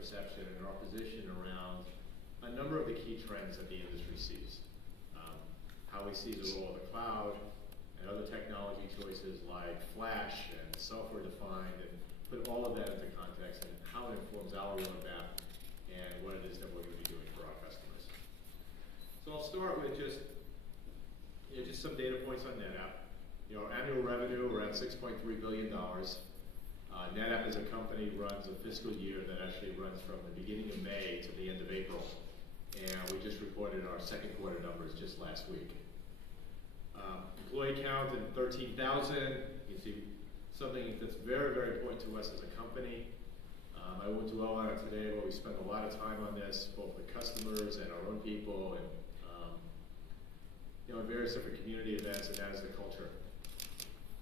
perception and our position around a number of the key trends that the industry sees. How we see the role of the cloud and other technology choices like flash and software-defined, and put all of that into context and how it informs our roadmap and what it is that we're going to be doing for our customers. So I'll start with just some data points on Netapp. Our annual revenue around $6.3 billion. Netapp as a company runs a fiscal year that actually runs from the beginning of May to the end of April. And we just reported our second quarter numbers just last week. Employee count in 13,000. You see something that's very, very important to us as a company. I won't dwell on it today, but we spend a lot of time on this, both with customers and our own people, and various different community events, and that is the culture.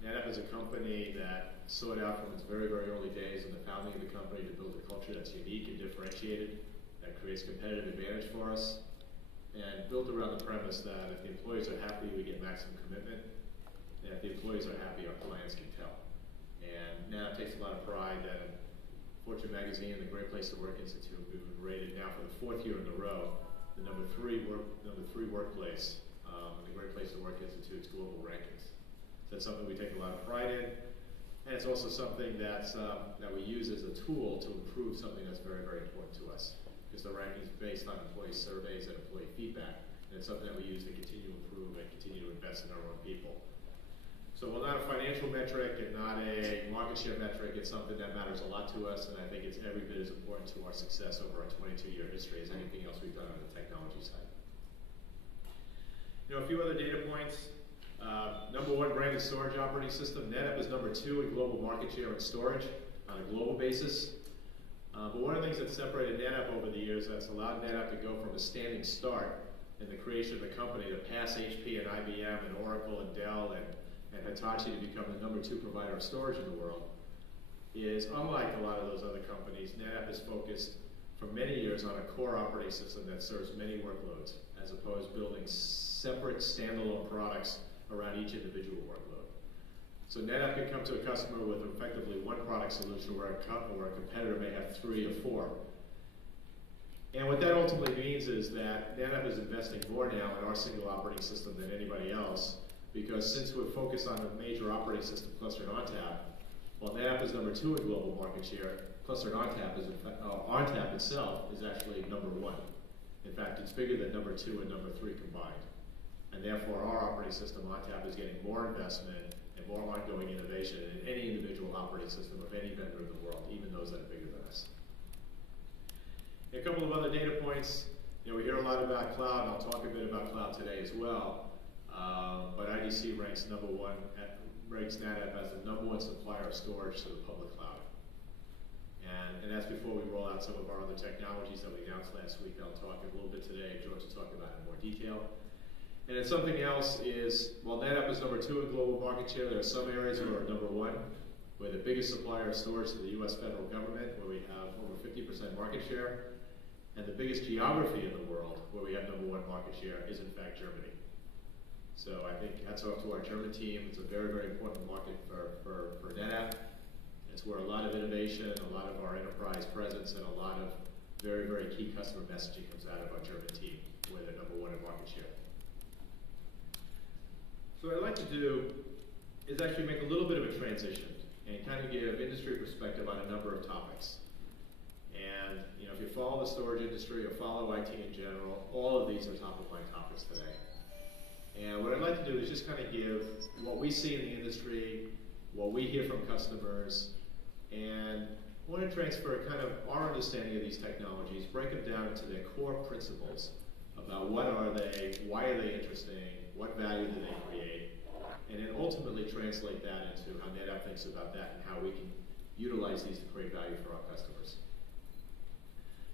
Netapp is a company that sought out from its very, very early days in the founding of the company to build a culture that's unique and differentiated, that creates competitive advantage for us, and built around the premise that if the employees are happy, we get maximum commitment, and if the employees are happy, our clients can tell. And Netapp takes a lot of pride that in Fortune Magazine and the Great Place to Work Institute, we've been rated now for the 4th year in a row, the number three workplace in the Great Place to Work Institute's global rankings. So that's something we take a lot of pride in, and it's also something that we use as a tool to improve something that's very, very important to us. Because the ranking is based on employee surveys and employee feedback, and it's something that we use to continue to improve and continue to invest in our own people. So while not a financial metric and not a market share metric, it's something that matters a lot to us, and I think it's every bit as important to our success over our 22-year history as anything else we've done on the technology side. A few other data points. Number 1 branded storage operating system. Netapp is number 2 in global market share in storage on a global basis. But one of the things that separated Netapp over the years, that's allowed Netapp to go from a standing start in the creation of the company to pass HP and IBM and Oracle and Dell and Hitachi to become the number 2 provider of storage in the world, is unlike a lot of those other companies, Netapp is focused for many years on a core operating system that serves many workloads, as opposed to building separate standalone products around each individual workload. So Netapp can come to a customer with effectively one product solution where a competitor may have 3 or 4. And what that ultimately means is that Netapp is investing more now in our single operating system than anybody else, because since we're focused on a major operating system clustered on ONTAP, while Netapp is number 2 in global market share, clustered ONTAP ONTAP itself is actually number 1. In fact, it's bigger than number 2 and number 3 combined. And therefore, our operating system, ONTAP, is getting more investment and more ongoing innovation than any individual operating system of any vendor in the world, even those that are bigger than us. A couple of other data points. We hear a lot about cloud, and I'll talk a bit about cloud today as well. But IDC ranks Netapp as the number 1 supplier of storage to the public cloud. And that's before we roll out some of our other technologies that we announced last week. I'll talk a little bit today, George will talk about in more detail. And then something else is, while Netapp is number 2 in global market share, there are some areas where we're number 1. We're the biggest supplier of storage to the US federal government, where we have over 50% market share. And the biggest geography in the world, where we have number 1 market share, is in fact Germany. So I think hats off to our German team. It's a very, very important market for Netapp. It's where a lot of innovation, a lot of our enterprise presence, and a lot of very, very key customer messaging comes out of our German team, where they're number 1 in market share. So what I'd like to do is actually make a little bit of a transition and kind of give industry perspective on a number of topics. And if you follow the storage industry or follow IT in general, all of these are top of mind topics today. And what I'd like to do is just kind of give what we see in the industry, what we hear from customers, and I want to transfer kind of our understanding of these technologies, break them down into their core principles about what are they, why are they interesting, what value do they create, and then ultimately translate that into how Netapp thinks about that and how we can utilize these to create value for our customers.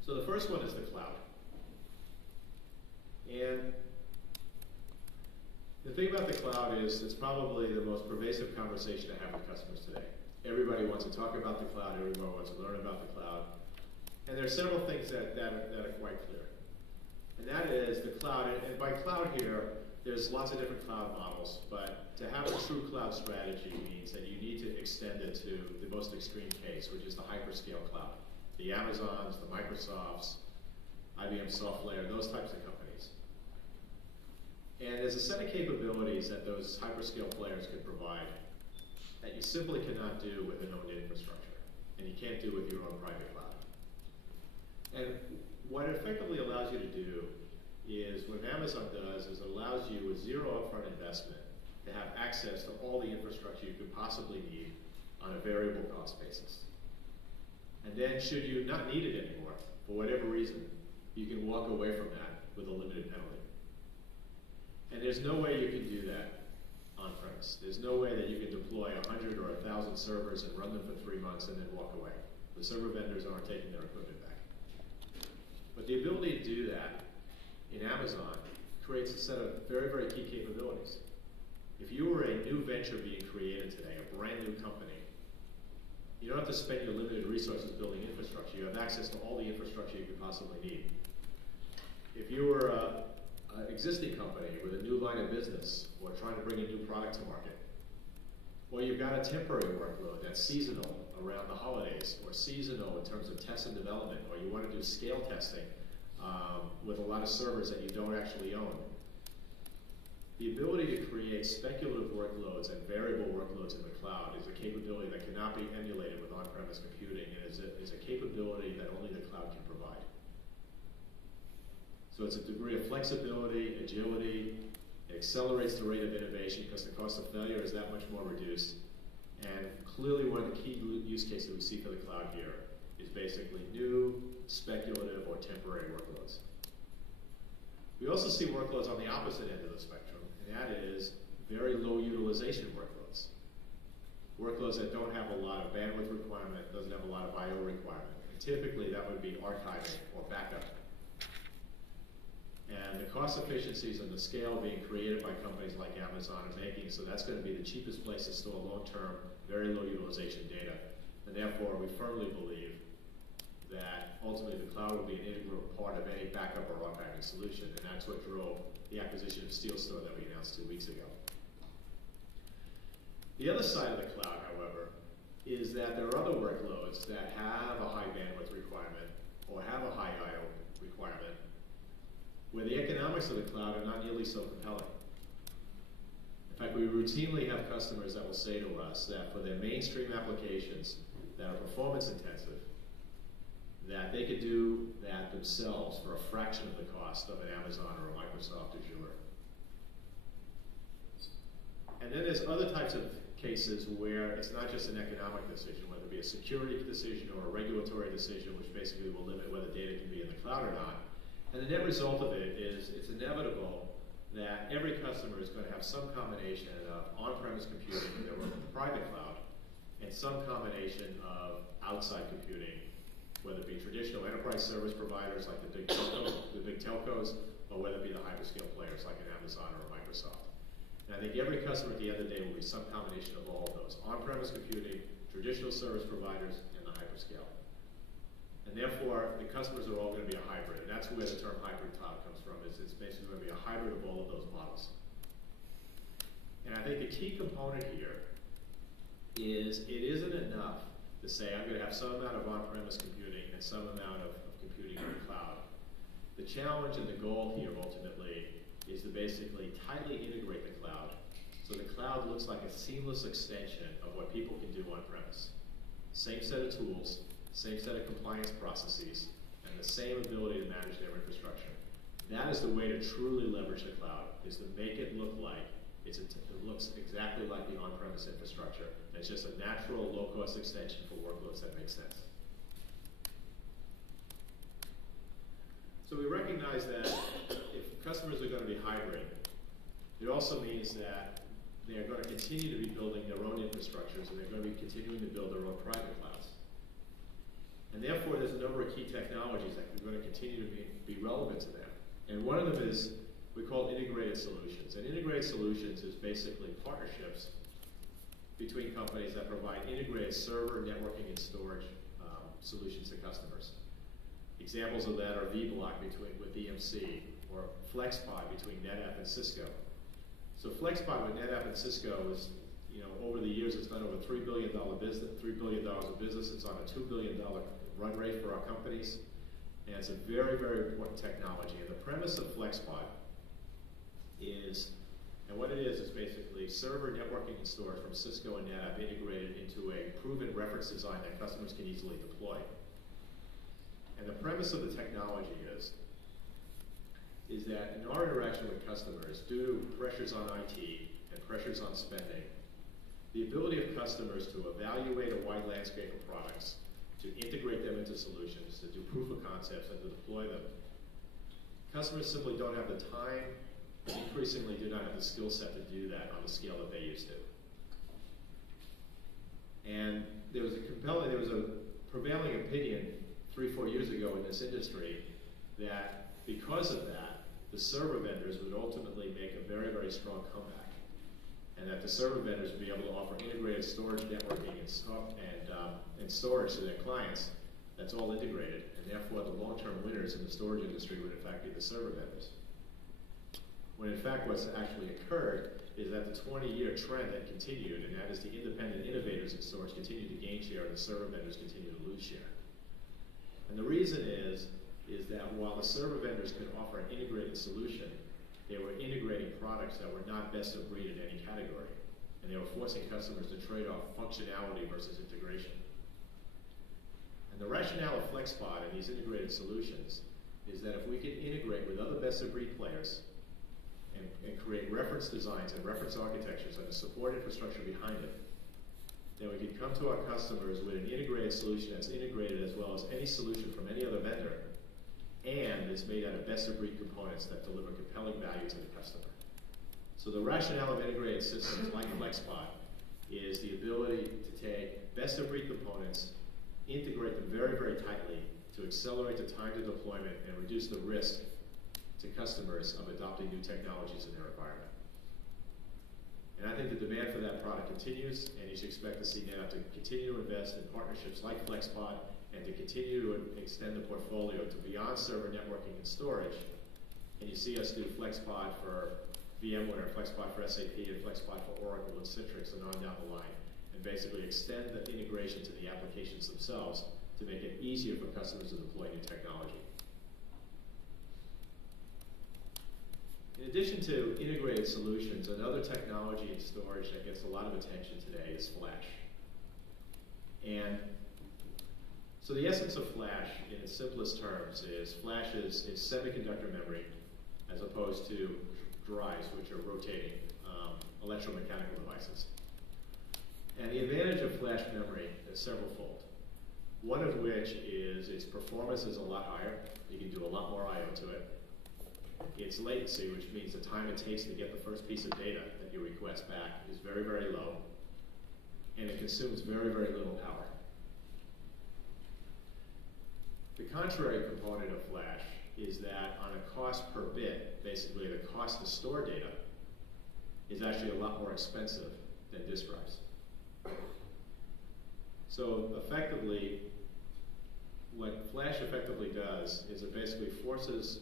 So the first one is the cloud. And the thing about the cloud is it's probably the most pervasive conversation to have with customers today. Everybody wants to talk about the cloud, everyone wants to learn about the cloud. And there are several things that are quite clear. And that is the cloud, and by cloud here, there's lots of different cloud models, but to have a true cloud strategy means that you need to extend it to the most extreme case, which is the hyperscale cloud. the Amazons, the Microsofts, IBM SoftLayer, those types of companies. And there's a set of capabilities that those hyperscale players can provide that you simply cannot do with an owned infrastructure, and you can't do with your own private cloud. And what it effectively allows you to do is, what Amazon does is it allows you with zero upfront investment to have access to all the infrastructure you could possibly need on a variable cost basis. And then should you not need it anymore, for whatever reason, you can walk away from that with a limited penalty. And there's no way you can do that on-premise. There's no way that you can deploy 100 or 1,000 servers and run them for 3 months and then walk away. The server vendors aren't taking their equipment back. But the ability to do that in Amazon creates a set of very, very key capabilities. If you were a new venture being created today, a brand new company, you don't have to spend your limited resources building infrastructure. You have access to all the infrastructure you could possibly need. If you were an existing company with a new line of business or trying to bring a new product to market, or you've got a temporary workload that's seasonal around the holidays, or seasonal in terms of test and development, or you want to do scale testing with a lot of servers that you don't actually own, the ability to create speculative workloads and variable workloads in the cloud is a capability that cannot be emulated with on-premise computing, and is a capability that only the cloud can provide. So it's a degree of flexibility, agility. It accelerates the rate of innovation because the cost of failure is that much more reduced. And clearly one of the key use cases we see for the cloud here is basically new, speculative, or temporary workloads. We also see workloads on the opposite end of the spectrum, and that is very low utilization workloads. Workloads that don't have a lot of bandwidth requirement, doesn't have a lot of I/O requirement. And typically that would be archiving or backup. And the cost efficiencies and the scale being created by companies like Amazon are making so that's going to be the cheapest place to store long-term, very low utilization data. And therefore, we firmly believe that ultimately the cloud will be an integral part of any backup or archiving solution, and that's what drove the acquisition of SteelStore that we announced 2 weeks ago. The other side of the cloud, however, is that there are other workloads that have a high bandwidth requirement or have a high I/O requirement, where the economics of the cloud are not nearly so compelling. In fact, we routinely have customers that will say to us that for their mainstream applications that are performance intensive, that they could do that themselves for a fraction of the cost of an Amazon or a Microsoft Azure. And then there's other types of cases where it's not just an economic decision, whether it be a security decision or a regulatory decision, which basically will limit whether data can be in the cloud or not. And the net result of it is it's inevitable that every customer is going to have some combination of on-premise computing in their own private cloud and some combination of outside computing, whether it be traditional enterprise service providers like the big telcos, or whether it be the hyperscale players like an Amazon or a Microsoft. And I think every customer at the end of the day will be some combination of all of those: on-premise computing, traditional service providers, and the hyperscale. And therefore, the customers are all going to be a hybrid, and that's where the term hybrid cloud comes from. It's basically going to be a hybrid of all of those models. And I think the key component here is it isn't enough to say I'm going to have some amount of on-premise computing and some amount of computing in the cloud. The challenge and the goal here ultimately is to basically tightly integrate the cloud so the cloud looks like a seamless extension of what people can do on-premise. Same set of tools, same set of compliance processes, and the same ability to manage their infrastructure. That is the way to truly leverage the cloud, is to make it look like it looks exactly like the on-premise infrastructure. It's just a natural, low-cost extension for workloads that make sense. So we recognize that if customers are going to be hybrid, it also means that they're going to continue to be building their own infrastructures, and they're going to be continuing to build their own private clouds. And therefore, there's a number of key technologies that are going to continue to be relevant to them. And one of them is we call integrated solutions. And integrated solutions is basically partnerships between companies that provide integrated server, networking, and storage solutions to customers. Examples of that are vBlock with EMC, or FlexPod between Netapp and Cisco. So FlexPod with Netapp and Cisco is, over the years, it's done over $3 billion business. $3 billion of business. It's on a $2 billion run rate for our companies, and it's a very, very important technology. And the premise of FlexPod is, and what it is basically server networking and storage from Cisco and Netapp integrated into a proven reference design that customers can easily deploy. And the premise of the technology is that in our interaction with customers, due to pressures on IT and pressures on spending, the ability of customers to evaluate a wide landscape of products, to integrate them into solutions, to do proof of concepts, and to deploy them, customers simply don't have the time, increasingly do not have the skill set to do that on the scale that they used to. And there was a prevailing opinion 3-4 years ago in this industry that because of that, the server vendors would ultimately make a very, very strong comeback, and that the server vendors would be able to offer integrated storage networking and storage to their clients that's all integrated, and therefore the long-term winners in the storage industry would in fact be the server vendors. When in fact what's actually occurred is that the 20-year trend that continued, and that is the independent innovators in storage continue to gain share and the server vendors continue to lose share. And the reason is that while the server vendors could offer an integrated solution, they were integrating products that were not best of breed in any category. And they were forcing customers to trade off functionality versus integration. And the rationale of FlexPod and these integrated solutions is that if we can integrate with other best of breed players and create reference designs and reference architectures and a support infrastructure behind it, then we can come to our customers with an integrated solution that's integrated as well as any solution from any other vendor, and it's made out of best-of-breed components that deliver compelling value to the customer. So the rationale of integrated systems like FlexPod is the ability to take best-of-breed components, integrate them very, very tightly to accelerate the time to deployment and reduce the risk to customers of adopting new technologies in their environment. And I think the demand for that product continues, and you should expect to see Netapp to continue to invest in partnerships like FlexPod and to continue to extend the portfolio to beyond server networking and storage. And you see us do FlexPod for VMware, FlexPod for SAP, and FlexPod for Oracle and Citrix and on down the line, and basically extend the integration to the applications themselves to make it easier for customers to deploy new technology. In addition to integrated solutions, another technology in storage that gets a lot of attention today is flash. And so the essence of flash, in its simplest terms, is flash is semiconductor memory as opposed to drives, which are rotating electromechanical devices. And the advantage of flash memory is several-fold. One of which is its performance is a lot higher. You can do a lot more I/O to it. Its latency, which means the time it takes to get the first piece of data that you request back, is very, very low. And it consumes very, very little power. The contrary component of flash is that on a cost per bit, basically the cost to store data is actually a lot more expensive than disk drives. So effectively, what flash effectively does is it basically forces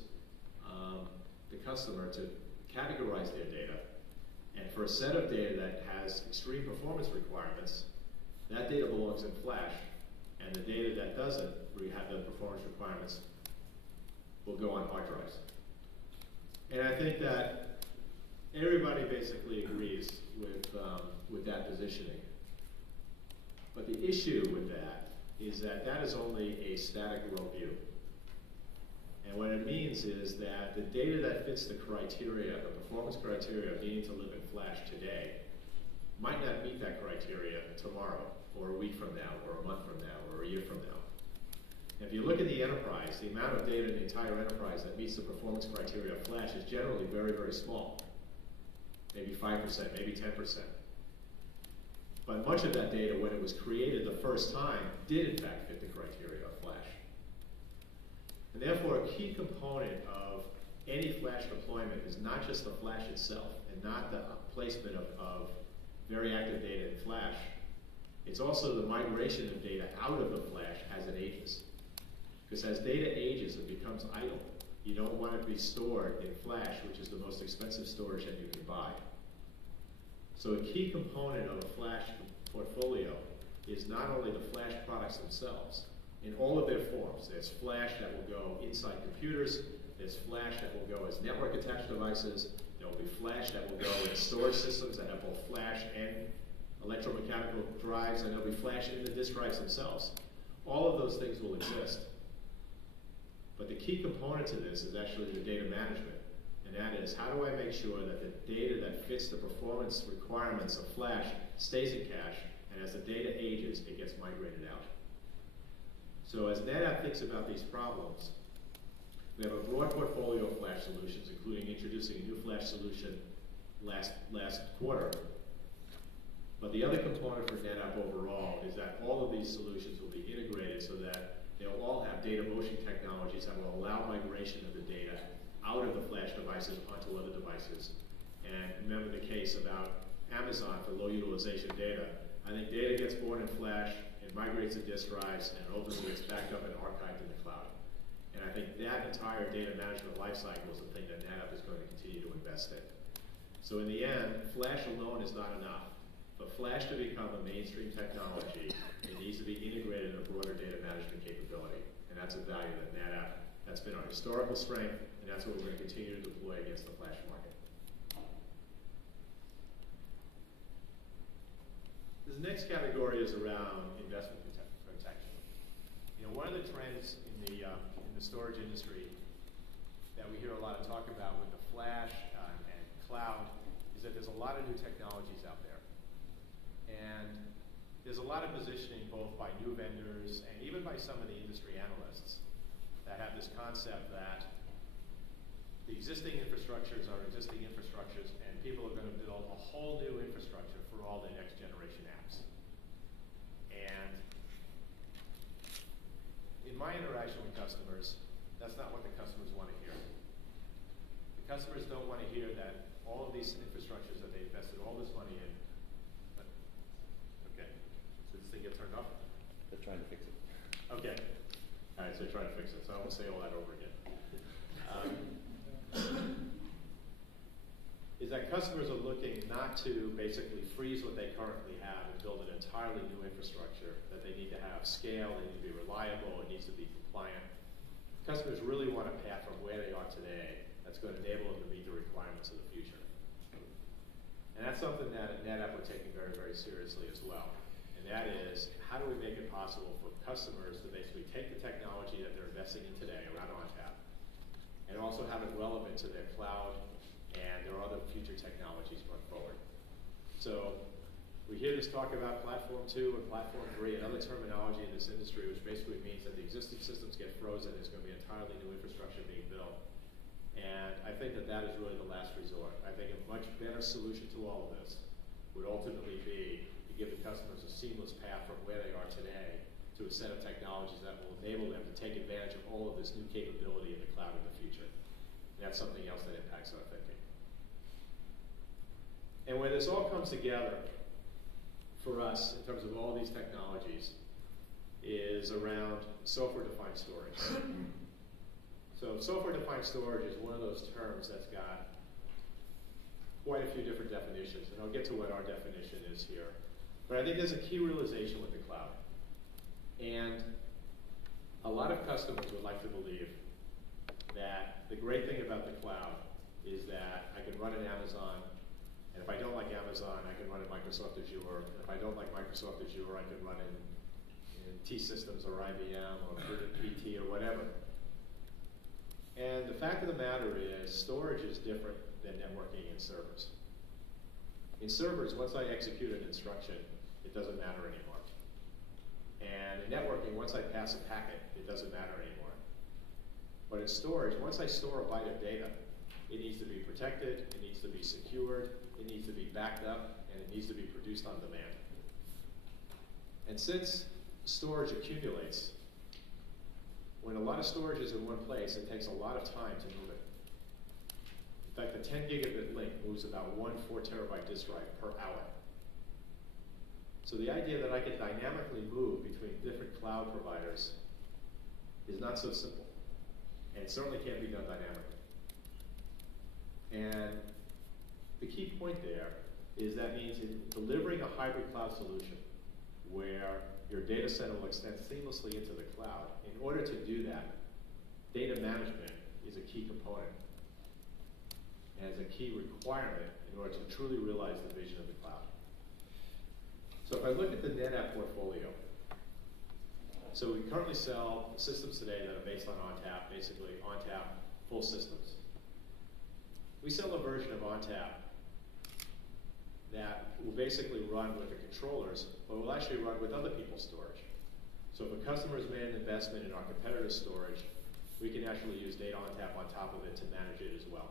the customer to categorize their data, and for a set of data that has extreme performance requirements, that data belongs in flash, and the data that doesn't have the performance requirements will go on hard drives. And I think that everybody basically agrees with that positioning. But the issue with that is that that is only a static worldview. And what it means is that the data that fits the criteria, the performance criteria of needing to live in flash today, might not meet that criteria tomorrow, or a week from now, or a month from now, or a year from now. If you look at the enterprise, the amount of data in the entire enterprise that meets the performance criteria of flash is generally very, very small. Maybe 5%, maybe 10%. But much of that data, when it was created the first time, did in fact fit the criteria of flash. And therefore, a key component of any flash deployment is not just the flash itself, and not the placement of very active data in flash. It's also the migration of data out of the flash as it ages. Because as data ages, it becomes idle. You don't want it to be stored in flash, which is the most expensive storage that you can buy. So a key component of a flash portfolio is not only the flash products themselves, in all of their forms. There's flash that will go inside computers. There's flash that will go as network attached devices. There will be flash that will go in storage systems that have both flash and electromechanical drives, and there'll be flash in the disk drives themselves. All of those things will exist. But the key component to this is actually the data management. And that is, how do I make sure that the data that fits the performance requirements of flash stays in cache, and as the data ages, it gets migrated out. So as Netapp thinks about these problems, we have a broad portfolio of flash solutions, including introducing a new flash solution last quarter. But the other component for Netapp overall is that all of these solutions will be integrated so that they'll all have data motion technologies that will allow migration of the data out of the flash devices onto other devices. And remember the case about Amazon for low utilization data. I think data gets born in flash, it migrates to disk drives, and ultimately gets backed up and archived in the cloud. And I think that entire data management lifecycle is the thing that Netapp is going to continue to invest in. So in the end, flash alone is not enough. For flash to become a mainstream technology, it needs to be integrated in a broader data management capability. And that's a value that Netapp, that's been our historical strength, and that's what we're going to continue to deploy against the flash market. This next category is around investment protection. You know, one of the trends in the storage industry that we hear a lot of talk about with the flash and cloud is that there's a lot of new technologies out there. And there's a lot of positioning both by new vendors and even by some of the industry analysts that have this concept that the existing infrastructures are existing infrastructures and people are going to build a whole new infrastructure for all their next generation apps. And in my interaction with customers, that's not what the customers want to hear. The customers don't want to hear that all of these infrastructures that they invested all this money in. Okay, so this thing get turned off? They're trying to fix it. Okay, all right, so they're trying to fix it, so I won't say all that over again. Is that customers are looking not to basically freeze what they currently have and build an entirely new infrastructure, that they need to have scale, they need to be reliable, it needs to be compliant. Customers really want a path from where they are today that's going to enable them to meet the requirements of the future. And that's something that at Netapp we're taking very, very seriously as well. And that is, how do we make it possible for customers to basically take the technology that they're investing in today around ONTAP and also have it relevant to their cloud and their other future technologies going forward. So we hear this talk about Platform 2 and Platform 3 and other terminology in this industry, which basically means that the existing systems get frozen, there's going to be entirely new infrastructure being built. And I think that that is really the last resort. I think a much better solution to all of this would ultimately be to give the customers a seamless path from where they are today to a set of technologies that will enable them to take advantage of all of this new capability in the cloud in the future. And that's something else that impacts our thinking. And where this all comes together for us in terms of all these technologies is around software-defined storage. So software-defined storage is one of those terms that's got quite a few different definitions, and I'll get to what our definition is here. But I think there's a key realization with the cloud. And a lot of customers would like to believe that the great thing about the cloud is that I can run in Amazon, and if I don't like Amazon, I can run in Microsoft Azure. And if I don't like Microsoft Azure, I can run in T-Systems or IBM or PT or whatever. And the fact of the matter is, storage is different than networking and servers. In servers, once I execute an instruction, it doesn't matter anymore. And in networking, once I pass a packet, it doesn't matter anymore. But in storage, once I store a byte of data, it needs to be protected, it needs to be secured, it needs to be backed up, and it needs to be produced on demand. And since storage accumulates, when a lot of storage is in one place, it takes a lot of time to move it. In fact, the 10 gigabit link moves about 1 4 terabyte disk drive per hour. So the idea that I can dynamically move between different cloud providers is not so simple. And it certainly can't be done dynamically. And the key point there is that means delivering a hybrid cloud solution where your data center will extend seamlessly into the cloud. In order to do that, data management is a key component and is a key requirement in order to truly realize the vision of the cloud. So if I look at the Netapp portfolio, so we currently sell systems today that are based on ONTAP, basically ONTAP full systems. We sell a version of ONTAP that will basically run with the controllers, but will actually run with other people's storage. So if a customer has made an investment in our competitor's storage, we can actually use data ONTAP on top of it to manage it as well.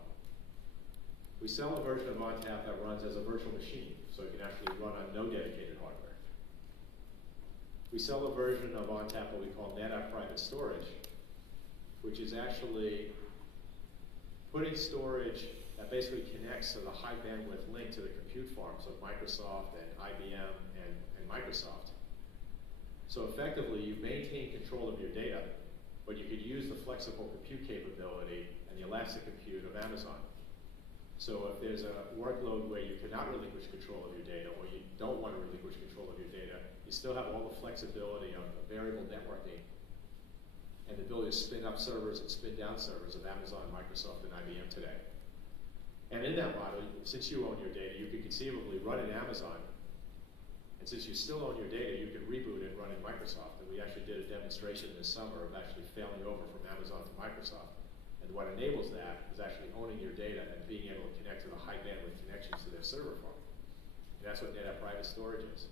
We sell a version of ONTAP that runs as a virtual machine, so it can actually run on no dedicated hardware. We sell a version of ONTAP what we call Netapp private storage, which is actually putting storage that basically connects to the high bandwidth link to the compute farms of Microsoft and IBM and Microsoft. So effectively, you maintain control of your data, but you could use the flexible compute capability and the elastic compute of Amazon. So if there's a workload where you cannot relinquish control of your data, or you don't want to relinquish control of your data, you still have all the flexibility of variable networking and the ability to spin up servers and spin down servers of Amazon, Microsoft, and IBM today. And in that model, since you own your data, you could conceivably run in Amazon. And since you still own your data, you can reboot it and run in Microsoft. And we actually did a demonstration this summer of actually failing over from Amazon to Microsoft. And what enables that is actually owning your data and being able to connect to the high bandwidth connections to their server farm. And that's what Netapp private storage is.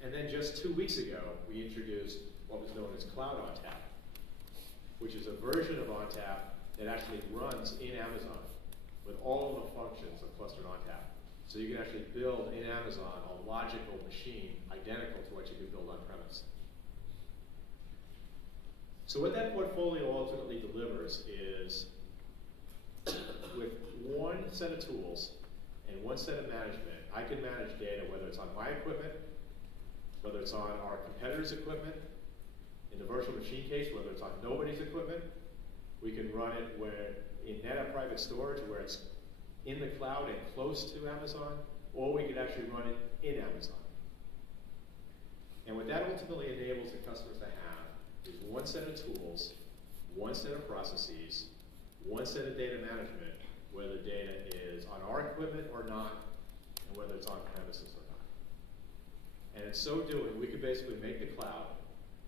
And then just 2 weeks ago, we introduced what was known as Cloud ONTAP, which is a version of ONTAP that actually runs in Amazon with all of the functions of clustered ONTAP. So you can actually build in Amazon a logical machine identical to what you could build on premise. So what that portfolio ultimately delivers is, with one set of tools and one set of management, I can manage data, whether it's on my equipment, whether it's on our competitor's equipment, in the virtual machine case, whether it's on nobody's equipment. We can run it where in Netapp private storage, where it's in the cloud and close to Amazon, or we could actually run it in Amazon. And what that ultimately enables the customers to have is one set of tools, one set of processes, one set of data management, whether data is on our equipment or not, and whether it's on premises or not. And in so doing, we could basically make the cloud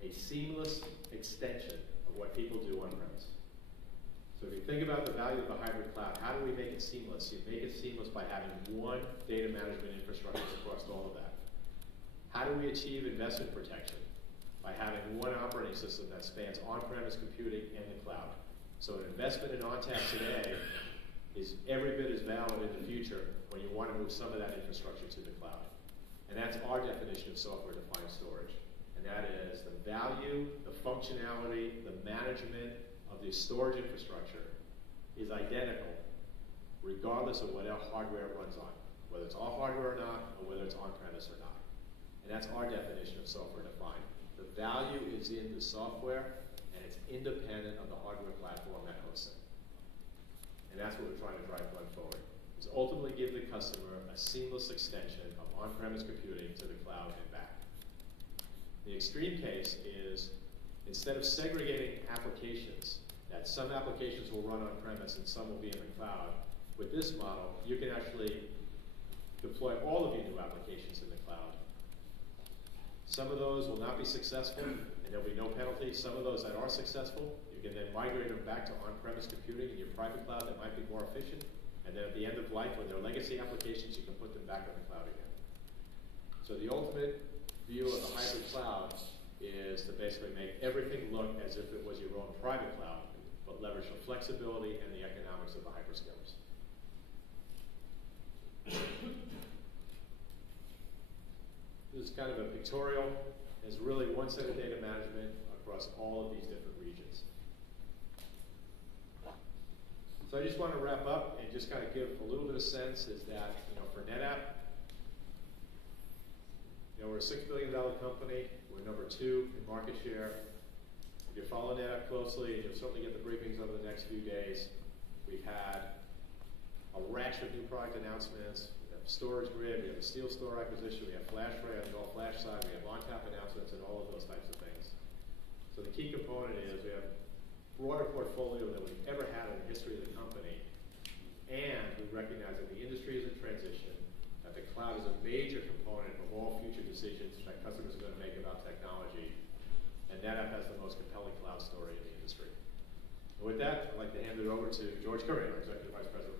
a seamless extension of what people do on premise. So if you think about the value of the hybrid cloud, how do we make it seamless? You make it seamless by having one data management infrastructure across all of that. How do we achieve investment protection? By having one operating system that spans on-premise computing and the cloud. So an investment in ONTAP today is every bit as valid in the future when you want to move some of that infrastructure to the cloud. And that's our definition of software-defined storage. And that is the value, the functionality, the management of the storage infrastructure is identical regardless of what hardware it runs on, whether it's all hardware or not, or whether it's on-premise or not. And that's our definition of software-defined. The value is in the software, and it's independent of the hardware platform that hosts it. And that's what we're trying to drive going forward, is ultimately give the customer a seamless extension of on-premise computing to the cloud and back. The extreme case is, instead of segregating applications, that some applications will run on-premise and some will be in the cloud, with this model, you can actually deploy all of your new applications in the cloud. Some of those will not be successful, and there'll be no penalty. Some of those that are successful, you can then migrate them back to on-premise computing in your private cloud that might be more efficient. And then at the end of life, when they're legacy applications, you can put them back on the cloud again. So the ultimate view of the hybrid cloud is to basically make everything look as if it was your own private cloud, but leverage the flexibility and the economics of the hyperscalers. This is kind of a pictorial. There's really one set of data management across all of these different regions. So I just want to wrap up and just kind of give a little bit of sense is that, for Netapp, we're a $6 billion company. We're number 2 in market share. If you follow Netapp closely, and you'll certainly get the briefings over the next few days, we've had a rash of new product announcements. We have storage grid, we have a steel store acquisition, we have flash array on the all flash side, we have on-tap announcements and all of those types of things. So the key component is we have a broader portfolio than we've ever had in the history of the company, and we recognize that the industry is in transition, that the cloud is a major component of all future decisions that customers are going to make about technology, and Netapp has the most compelling cloud story in the industry. And with that, I'd like to hand it over to George Curry, our Executive Vice President.